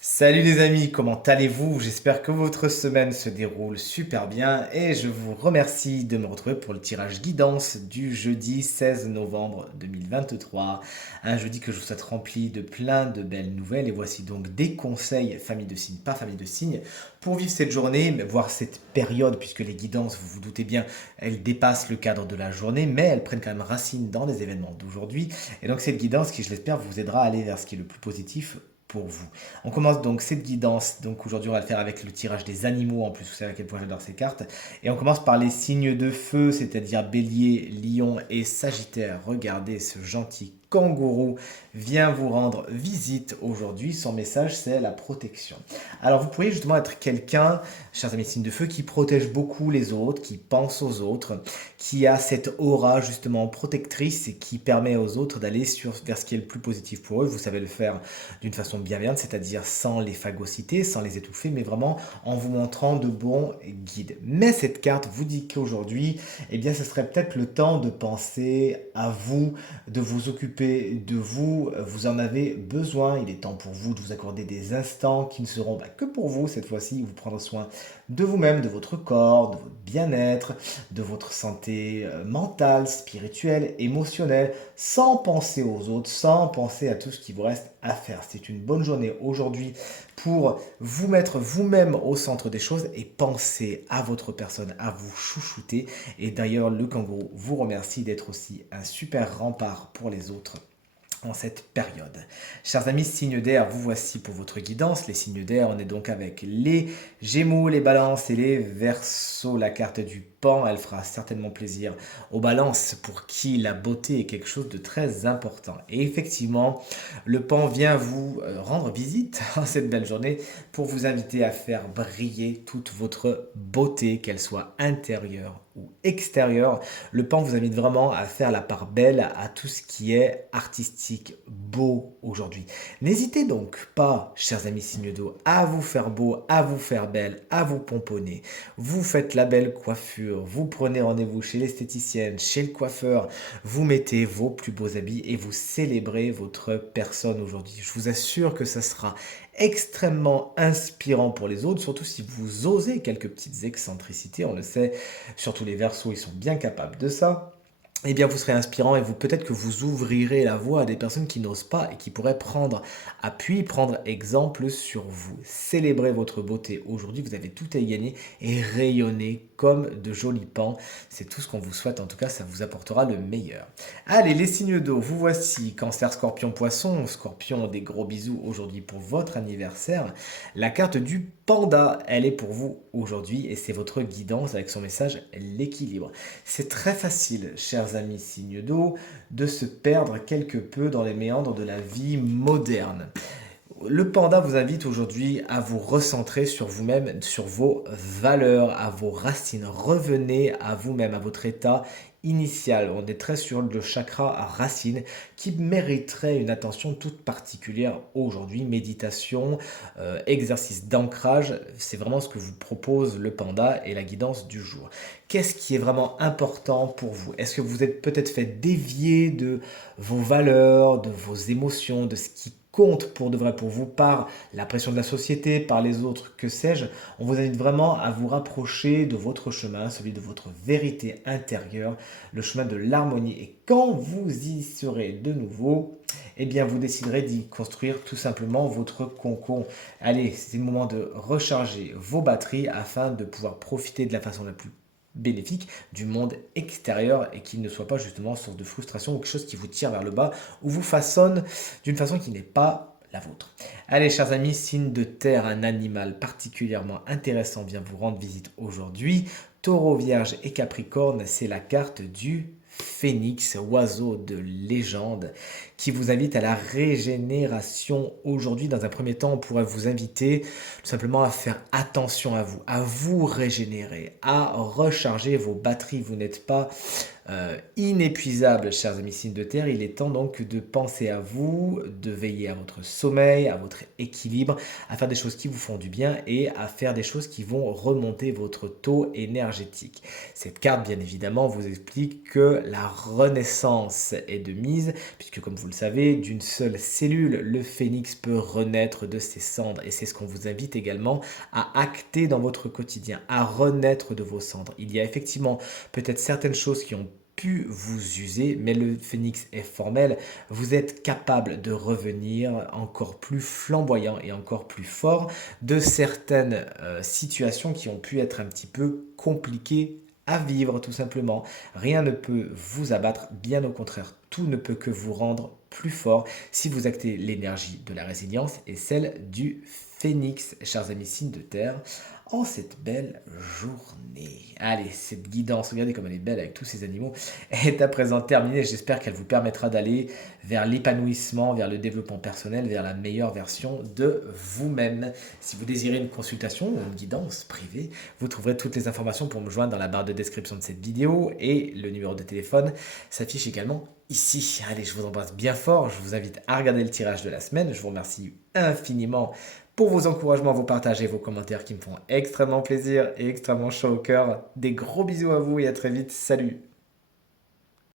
Salut les amis, comment allez-vous? J'espère que votre semaine se déroule super bien et je vous remercie de me retrouver pour le tirage guidance du jeudi 16 novembre 2023. Un jeudi que je vous souhaite rempli de plein de belles nouvelles et voici donc des conseils famille de signes, pas famille de signes, pour vivre cette journée, voire cette période puisque les guidances, vous vous doutez bien, elles dépassent le cadre de la journée mais elles prennent quand même racine dans les événements d'aujourd'hui. Et donc cette guidance qui, je l'espère, vous aidera à aller vers ce qui est le plus positif pour vous. On commence donc cette guidance. Donc aujourd'hui, on va le faire avec le tirage des animaux. En plus, vous savez à quel point j'adore ces cartes. Et on commence par les signes de feu, c'est-à-dire bélier, lion et sagittaire. Regardez ce gentil kangourou vient vous rendre visite aujourd'hui. Son message, c'est la protection. Alors vous pourriez justement être quelqu'un, chers amis signes de feu, qui protège beaucoup les autres, qui pense aux autres, qui a cette aura justement protectrice et qui permet aux autres d'aller vers ce qui est le plus positif pour eux. Vous savez le faire d'une façon bienveillante, c'est-à-dire sans les phagocyter, sans les étouffer, mais vraiment en vous montrant de bons guides. Mais cette carte vous dit qu'aujourd'hui, eh bien, ce serait peut-être le temps de penser à vous, de vous occuper de vous. Vous en avez besoin. Il est temps pour vous de vous accorder des instants qui ne seront que pour vous cette fois-ci. Vous prendre soin de vous-même, de votre corps, de votre bien-être, de votre santé mentale, spirituelle, émotionnelle, sans penser aux autres, sans penser à tout ce qui vous reste à faire. C'est une bonne journée aujourd'hui pour vous mettre vous-même au centre des choses et penser à votre personne, à vous chouchouter. Et d'ailleurs, le kangourou vous remercie d'être aussi un super rempart pour les autres en cette période. Chers amis signes d'air, vous voici pour votre guidance. Les signes d'air, on est donc avec les Gémeaux, les Balances et les Verseaux. La carte du Pan, elle fera certainement plaisir aux Balances pour qui la beauté est quelque chose de très important. Et effectivement, le Pan vient vous rendre visite en cette belle journée pour vous inviter à faire briller toute votre beauté, qu'elle soit intérieure ou extérieure. Le Pan vous invite vraiment à faire la part belle à tout ce qui est artistique, beau aujourd'hui. N'hésitez donc pas, chers amis signes d'eau, à vous faire beau, à vous faire belle, à vous pomponner. Vous faites la belle coiffure, vous prenez rendez-vous chez l'esthéticienne, chez le coiffeur, vous mettez vos plus beaux habits et vous célébrez votre personne aujourd'hui. Je vous assure que ça sera extrêmement inspirant pour les autres, surtout si vous osez quelques petites excentricités, on le sait, surtout les Verseaux, ils sont bien capables de ça. Eh bien, vous serez inspirant et vous peut-être que vous ouvrirez la voie à des personnes qui n'osent pas et qui pourraient prendre appui, prendre exemple sur vous. Célébrez votre beauté aujourd'hui, vous avez tout à y gagner et rayonnez comme de jolis pans. C'est tout ce qu'on vous souhaite, en tout cas, ça vous apportera le meilleur. Allez, les signes d'eau, vous voici. Cancer, Scorpion, Poisson. Scorpion, des gros bisous aujourd'hui pour votre anniversaire. La carte du panda, elle est pour vous aujourd'hui et c'est votre guidance avec son message l'équilibre. C'est très facile, chers amis signes d'eau, de se perdre quelque peu dans les méandres de la vie moderne. Le panda vous invite aujourd'hui à vous recentrer sur vous-même, sur vos valeurs, à vos racines. Revenez à vous-même, à votre état initial. On est très sur le chakra racine qui mériterait une attention toute particulière aujourd'hui. Méditation, exercice d'ancrage, c'est vraiment ce que vous propose le panda et la guidance du jour. Qu'est-ce qui est vraiment important pour vous? Est-ce que vous êtes peut-être fait dévier de vos valeurs, de vos émotions, de ce qui compte pour de vrai pour vous par la pression de la société, par les autres, que sais-je? On vous invite vraiment à vous rapprocher de votre chemin, celui de votre vérité intérieure, le chemin de l'harmonie. Et quand vous y serez de nouveau, eh bien vous déciderez d'y construire tout simplement votre concon. Allez, c'est le moment de recharger vos batteries afin de pouvoir profiter de la façon la plus bénéfique du monde extérieur et qu'il ne soit pas justement source de frustration ou quelque chose qui vous tire vers le bas ou vous façonne d'une façon qui n'est pas la vôtre. Allez, chers amis, signe de terre, un animal particulièrement intéressant vient vous rendre visite aujourd'hui. Taureau, Vierge et Capricorne, c'est la carte du Phénix, oiseau de légende, qui vous invite à la régénération aujourd'hui. Dans un premier temps, on pourrait vous inviter tout simplement à faire attention à vous régénérer, à recharger vos batteries. Vous n'êtes pas inépuisable, chers amis signes de terre. Il est temps donc de penser à vous, de veiller à votre sommeil, à votre équilibre, à faire des choses qui vous font du bien et à faire des choses qui vont remonter votre taux énergétique. Cette carte, bien évidemment, vous explique que la renaissance est de mise, puisque comme vous le savez, d'une seule cellule, le phénix peut renaître de ses cendres. Et c'est ce qu'on vous invite également à acter dans votre quotidien, à renaître de vos cendres. Il y a effectivement peut-être certaines choses qui ont pu vous user, mais le phénix est formel. Vous êtes capable de revenir encore plus flamboyant et encore plus fort de certaines situations qui ont pu être un petit peu compliquées à vivre tout simplement. Rien ne peut vous abattre, bien au contraire, tout ne peut que vous rendre plus fort si vous actez l'énergie de la résilience et celle du phénix, chers amis signes de terre, en cette belle journée. Allez, cette guidance, regardez comme elle est belle avec tous ces animaux, est à présent terminée. J'espère qu'elle vous permettra d'aller vers l'épanouissement, vers le développement personnel, vers la meilleure version de vous-même. Si vous désirez une consultation ou une guidance privée, vous trouverez toutes les informations pour me joindre dans la barre de description de cette vidéo et le numéro de téléphone s'affiche également ici. Allez, je vous embrasse bien fort. Je vous invite à regarder le tirage de la semaine. Je vous remercie infiniment pour vos encouragements, vos partages et vos commentaires qui me font extrêmement plaisir et extrêmement chaud au cœur. Des gros bisous à vous et à très vite. Salut!